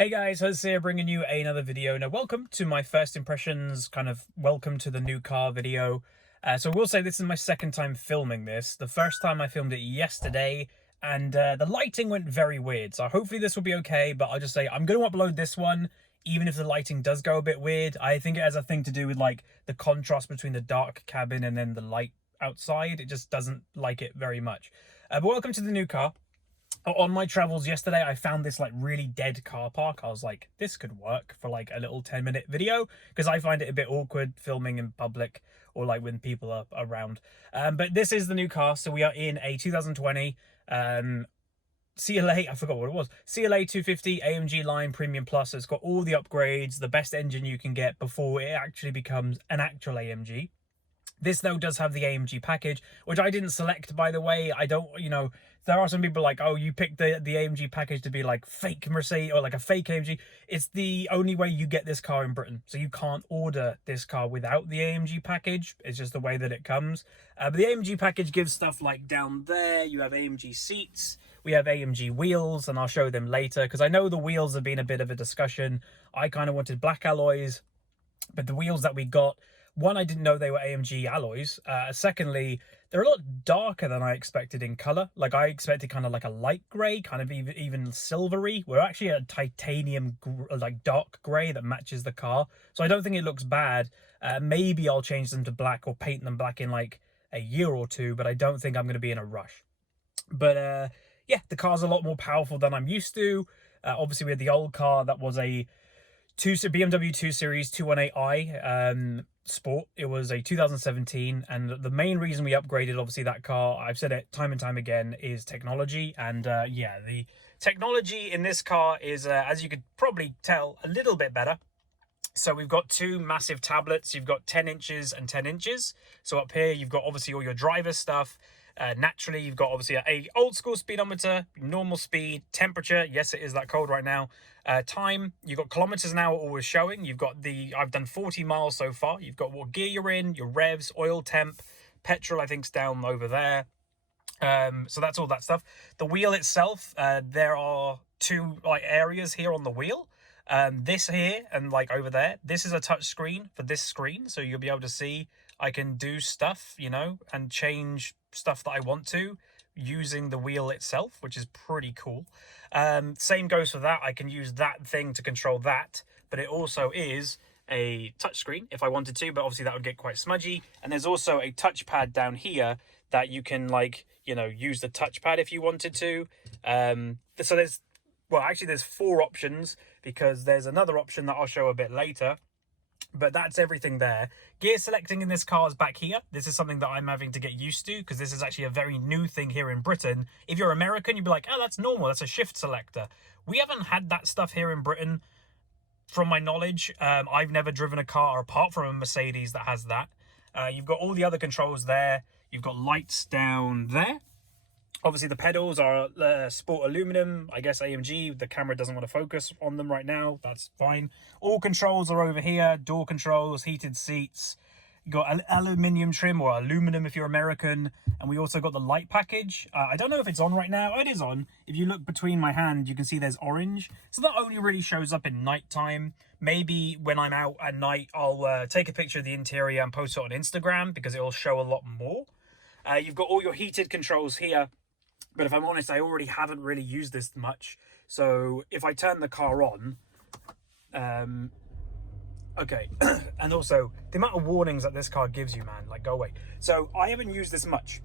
Hey guys, Huz here bringing you another video. Now welcome to my first impressions, kind of welcome to the new car video. So I will say this is my second time filming this. The first time I filmed it yesterday and the lighting went very weird. So hopefully this will be okay, but I'll just say I'm going to upload this one even if the lighting does go a bit weird. I think it has a thing to do with like the contrast between the dark cabin and then the light outside. It just doesn't like it very much. But welcome to the new car. On my travels yesterday, I found this like really dead car park. I was like, this could work for like a little 10-minute video because I find it a bit awkward filming in public or like when people are around. But this is the new car. So we are in a 2020 CLA, I forgot what it was, CLA 250 AMG line Premium Plus. So it's got all the upgrades, the best engine you can get before it actually becomes an actual AMG. This, though, does have the AMG package, which I didn't select, by the way. I don't, there are some people like, oh, you picked the AMG package to be like fake Mercedes or like a fake AMG. It's the only way you get this car in Britain. So you can't order this car without the AMG package. It's just the way that it comes. But the AMG package gives stuff like down there, you have AMG seats. We have AMG wheels, and I'll show them later because I know the wheels have been a bit of a discussion. I kind of wanted black alloys, but the wheels that we got, one, I didn't know they were AMG alloys. Secondly, they're a lot darker than I expected in color. Like I expected kind of like a light gray, kind of even silvery. We're actually a titanium, like dark gray that matches the car. So I don't think it looks bad. Maybe I'll change them to black or paint them black in like a year or two, but I don't think I'm going to be in a rush. But yeah, the car's a lot more powerful than I'm used to. Obviously, we had the old car that was a BMW 2 Series 218i Sport. It was a 2017, and the main reason we upgraded obviously that car, I've said it time and time again, is technology. And yeah, the technology in this car is as you could probably tell, a little bit better. So we've got two massive tablets. You've got 10 inches and 10 inches. So up here you've got obviously all your driver stuff. Naturally, you've got obviously a old school speedometer, normal speed, temperature. Yes, it is that cold right now. Time, you've got kilometers an hour always showing. You've got I've done 40 miles so far. You've got what gear you're in, your revs, oil temp, petrol, I think's down over there. So that's all that stuff. The wheel itself, there are two like areas here on the wheel. This here and like over there, this is a touch screen for this screen. So you'll be able to see I can do stuff, and change stuff that I want to using the wheel itself, which is pretty cool. Same goes for that. I can use that thing to control that, but it also is a touchscreen if I wanted to, but obviously that would get quite smudgy. And there's also a touchpad down here that you can use the touchpad if you wanted to. So there's 4 options because there's another option that I'll show a bit later. But that's everything there. Gear selecting in this car is back here. This is something that I'm having to get used to because this is actually a very new thing here in Britain. If you're American, you'd be like, oh, that's normal. That's a shift selector. We haven't had that stuff here in Britain, from my knowledge. I've never driven a car apart from a Mercedes that has that. You've got all the other controls there. You've got lights down there. Obviously, the pedals are sport aluminum. I guess AMG, the camera doesn't want to focus on them right now. That's fine. All controls are over here. Door controls, heated seats. You got an aluminium trim, or aluminum if you're American. And we also got the light package. I don't know if it's on right now. Oh, it is on. If you look between my hand, you can see there's orange. So that only really shows up in nighttime. Maybe when I'm out at night, I'll take a picture of the interior and post it on Instagram because it'll show a lot more. You've got all your heated controls here. But if I'm honest, I already haven't really used this much. So if I turn the car on, okay. And also the amount of warnings that this car gives you, man, like go away. So I haven't used this much.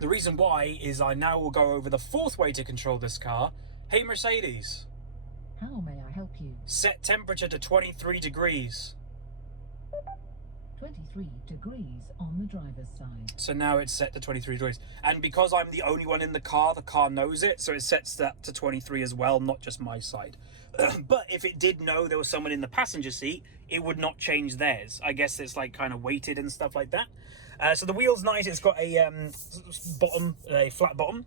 The reason why is I now will go over the 4th way to control this car. Hey, Mercedes. How may I help you? Set temperature to 23 degrees. 23 degrees on the driver's side. So now it's set to 23 degrees. And because I'm the only one in the car knows it. So it sets that to 23 as well, not just my side. But if it did know there was someone in the passenger seat, it would not change theirs. I guess it's like kind of weighted and stuff like that. So the wheel's nice. It's got a flat bottom.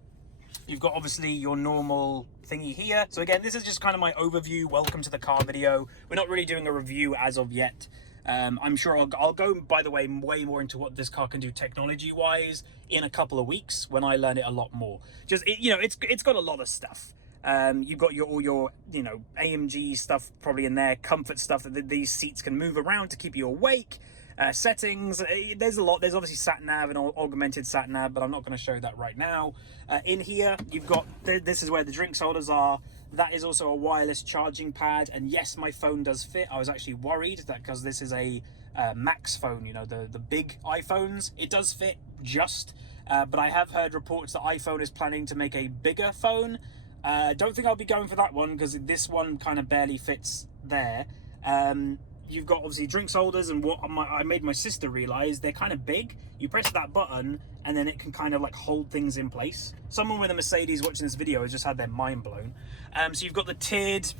You've got obviously your normal thingy here. So again, this is just kind of my overview. Welcome to the car video. We're not really doing a review as of yet. I'm sure I'll go, by the way, way more into what this car can do technology-wise in a couple of weeks when I learn it a lot more. It's got a lot of stuff. You've got all your, you know, AMG stuff probably in there, comfort stuff that these seats can move around to keep you awake. Settings, there's a lot. There's obviously sat nav and augmented sat nav, but I'm not going to show that right now. In here, you've got, this is where the drinks holders are. That is also a wireless charging pad, and yes, my phone does fit. I was actually worried that because this is a Max phone, you know, the big iPhones, it does fit just. But I have heard reports that iPhone is planning to make a bigger phone. Don't think I'll be going for that one because this one kind of barely fits there. You've got obviously drinks holders, and what I made my sister realize, they're kind of big. You press that button and then it can kind of like hold things in place. Someone with a Mercedes watching this video has just had their mind blown. So you've got the tiered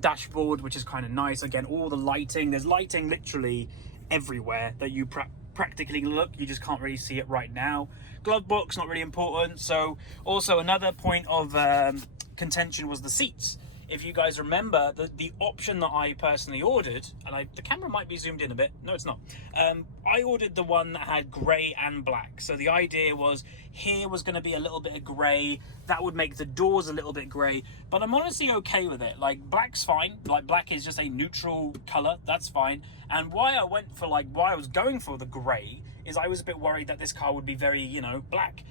dashboard, which is kind of nice. Again, all the lighting, there's lighting literally everywhere that you practically look, you just can't really see it right now. Glove box, not really important. So also another point of contention was the seats. If you guys remember, the option that I personally ordered, and the camera might be zoomed in a bit, no it's not, I ordered the one that had grey and black. So the idea was, here was going to be a little bit of grey, that would make the doors a little bit grey, but I'm honestly okay with it. Like, black's fine, like black is just a neutral colour, that's fine. And why I was going for the grey is I was a bit worried that this car would be very, you know, black,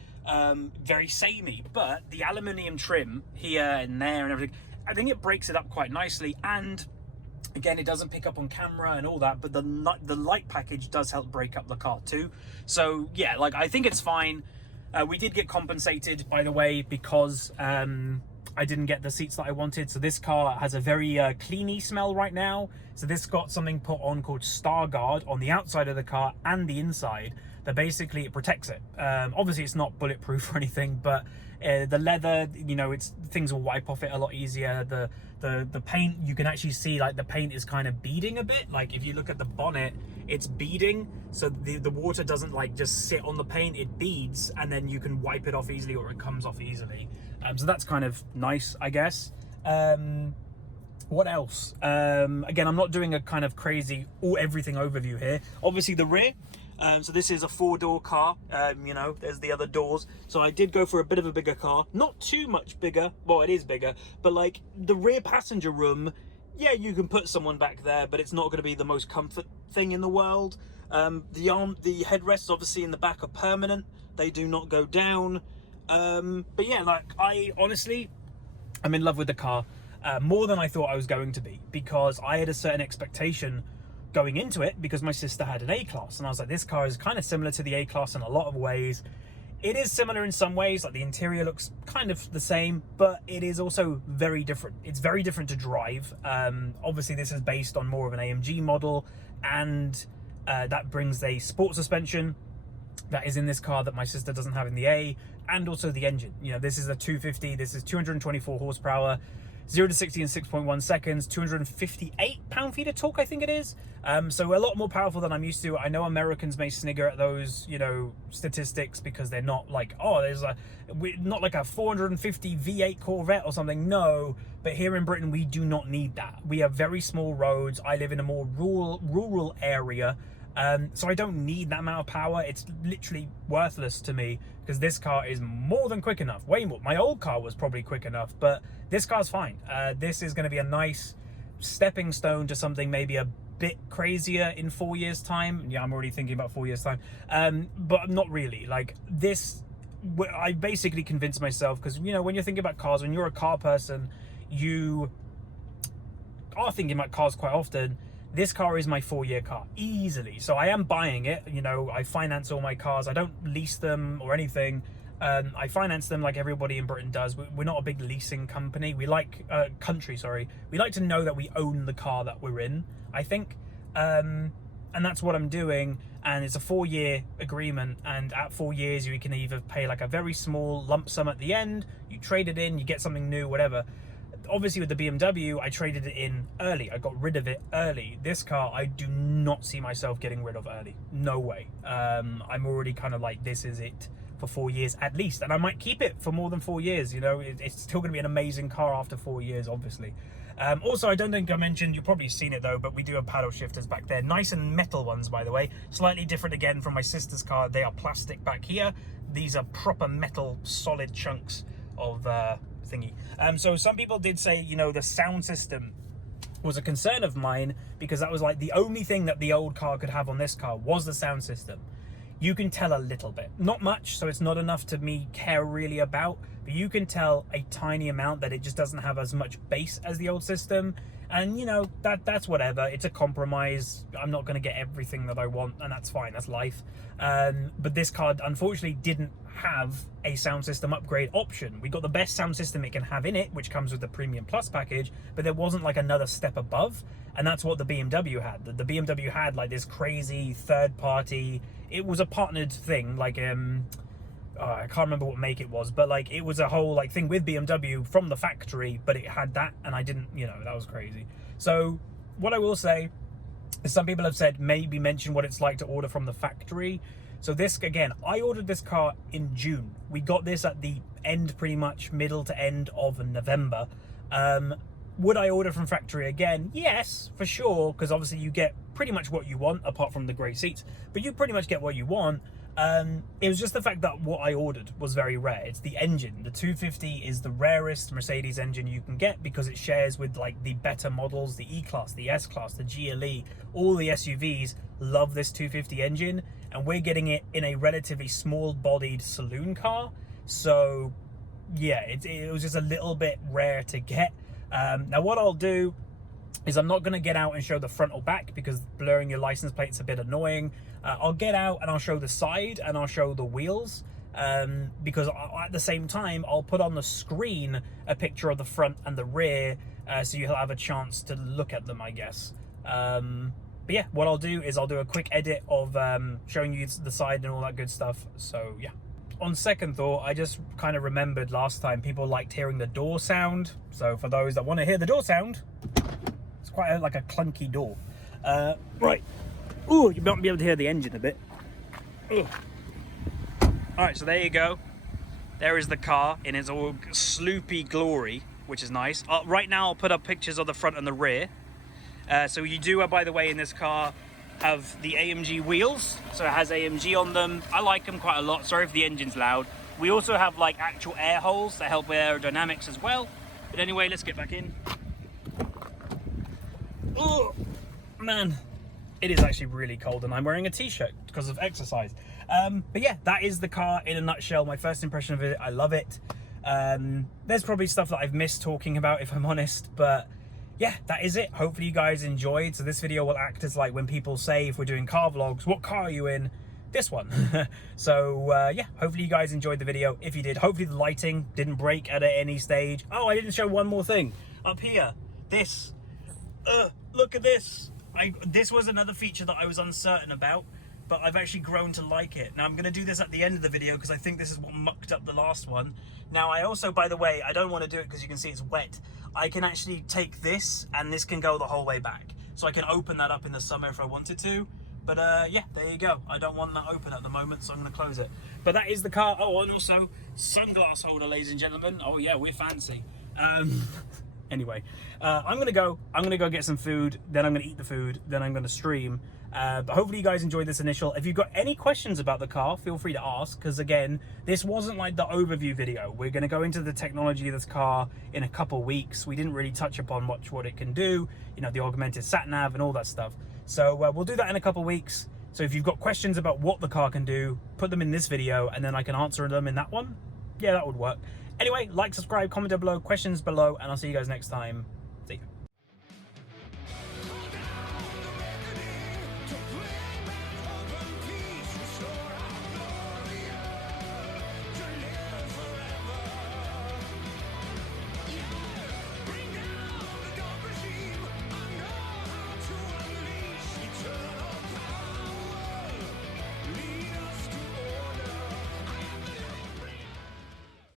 very samey, but the aluminium trim here and there and everything, I think it breaks it up quite nicely. And again, it doesn't pick up on camera and all that, but the light package does help break up the car too. So yeah, like, I think it's fine. We did get compensated, by the way, because I didn't get the seats that I wanted. So this car has a very cleany smell right now. So this got something put on called Star Guard on the outside of the car and the inside, that basically it protects it. Obviously it's not bulletproof or anything, but the leather, you know, things will wipe off it a lot easier. The paint, you can actually see like the paint is kind of beading a bit. Like if you look at the bonnet, it's beading, so the water doesn't like just sit on the paint, it beads, and then you can wipe it off easily, or it comes off easily. So that's kind of nice, I guess. What else? Again, I'm not doing a kind of crazy everything overview here. Obviously the rear, so this is a 4-door car. You know, there's the other doors. So I did go for a bit of a bigger car, not too much bigger. Well, it is bigger, but like the rear passenger room, yeah, you can put someone back there, but it's not going to be the most comfort thing in the world. The headrests obviously in the back are permanent. They do not go down. But yeah, like I'm in love with the car, more than I thought I was going to be, because I had a certain expectation going into it, because my sister had an A-Class, and I was like, this car is kind of similar to the A-Class in a lot of ways. It is similar in some ways, like the interior looks kind of the same, but it is also very different. It's very different to drive. Obviously this is based on more of an AMG model, and that brings a sport suspension that is in this car that my sister doesn't have in the A, and also the engine. You know, this is a 250, this is 224 horsepower, 0 to 60 in 6.1 seconds, 258 pound-feet of torque, I think it is. So a lot more powerful than I'm used to. I know Americans may snigger at those, you know, statistics, because they're not like, oh, not like a 450 V8 Corvette or something. No, but here in Britain, we do not need that. We have very small roads. I live in a more rural area. So I don't need that amount of power. It's literally worthless to me, because this car is more than quick enough, way more. My old car was probably quick enough, but this car's fine. This is going to be a nice stepping stone to something maybe a bit crazier in 4 years time. Yeah, I'm already thinking about 4 years time, but not really. Like this, I basically convinced myself, because you know, when you're thinking about cars, when you're a car person, you are thinking about cars quite often. This car is my 4-year car, easily. So I am buying it. You know, I finance all my cars. I don't lease them or anything. I finance them like everybody in Britain does. We're not a big leasing company. We like, country, sorry. We like to know that we own the car that we're in, I think. And that's what I'm doing. And it's a 4-year agreement. And at 4 years, you can either pay like a very small lump sum at the end, you trade it in, you get something new, whatever. Obviously with the BMW, I traded it in early. I got rid of it early. This car, I do not see myself getting rid of early. No way. I'm already kind of like, this is it for 4 years at least. And I might keep it for more than 4 years. You know, it's still going to be an amazing car after 4 years, obviously. Also, I don't think I mentioned, you've probably seen it though, but we do have paddle shifters back there. Nice and metal ones, by the way. Slightly different again from my sister's car. They are plastic back here. These are proper metal, solid chunks of thingy. So some people did say, you know, the sound system was a concern of mine, because that was like the only thing that the old car could have on this car was the sound system. You can tell a little bit, not much, so it's not enough to me care really about, but you can tell a tiny amount that it just doesn't have as much bass as the old system. And you know, that's whatever, it's a compromise. I'm not going to get everything that I want, and that's fine, that's life. But this car unfortunately didn't have a sound system upgrade option. We got the best sound system it can have in it, which comes with the Premium Plus package, but there wasn't like another step above, and that's what the BMW had. The BMW had like this crazy third party, it was a partnered thing, like I can't remember what make it was, but like it was a whole like thing with BMW from the factory, but it had that, and I didn't, you know, that was crazy. So what I will say is, some people have said maybe mention what it's like to order from the factory. So this, again, I ordered this car in June. We got this at the end, pretty much middle to end of November. Would I order from factory again? Yes, for sure, because obviously you get pretty much what you want, apart from the great seats, but you pretty much get what you want. It was just the fact that what I ordered was very rare. It's the engine. The 250 is the rarest Mercedes engine you can get, because it shares with like the better models, the E-Class, the S-Class, the GLE, all the SUVs love this 250 engine, and we're getting it in a relatively small-bodied saloon car. So yeah, it was just a little bit rare to get. Now what I'll do is, I'm not going to get out and show the front or back, because blurring your license plate's a bit annoying. I'll get out and I'll show the side and I'll show the wheels, because at the same time I'll put on the screen a picture of the front and the rear, so you'll have a chance to look at them, I guess. But yeah, what I'll do is I'll do a quick edit of showing you the side and all that good stuff. So yeah. On second thought, I just kind of remembered last time people liked hearing the door sound. So for those that want to hear the door sound, it's quite like a clunky door. Right. Ooh, you might be able to hear the engine a bit. Ugh. All right, so there you go. There is the car in its all sloopy glory, which is nice. Right now, I'll put up pictures of the front and the rear. So you do, by the way, in this car, have the AMG wheels. So it has AMG on them. I like them quite a lot. Sorry if the engine's loud. We also have like actual air holes that help with aerodynamics as well. But anyway, let's get back in. Oh, man. It is actually really cold, and I'm wearing a t-shirt because of exercise. But yeah, that is the car in a nutshell. My first impression of it, I love it. There's probably stuff that I've missed talking about, if I'm honest, but yeah, that is it. Hopefully you guys enjoyed. So this video will act as like when people say, if we're doing car vlogs, what car are you in? This one. So yeah, hopefully you guys enjoyed the video. If you did, hopefully the lighting didn't break at any stage. Oh, I didn't show one more thing. Up here, this. Look at this. This was another feature that I was uncertain about, but I've actually grown to like it. Now I'm going to do this at the end of the video, because I think this is what mucked up the last one. Now I also, by the way, I don't want to do it because you can see it's wet. I can actually take this, and this can go the whole way back. So I can open that up in the summer if I wanted to. But yeah, there you go. I don't want that open at the moment, so I'm going to close it. But that is the car. Oh, and also sunglass holder, ladies and gentlemen. Oh yeah, we're fancy. Anyway, I'm gonna go get some food, then I'm gonna eat the food, then I'm gonna stream. But hopefully you guys enjoyed this initial. If you've got any questions about the car, feel free to ask, because again, this wasn't like the overview video. We're gonna go into the technology of this car in a couple weeks. We didn't really touch upon much what it can do, you know, the augmented sat nav and all that stuff. So we'll do that in a couple weeks. So if you've got questions about what the car can do, put them in this video, and then I can answer them in that one. Yeah, that would work. Anyway, like, subscribe, comment down below, questions below, and I'll see you guys next time.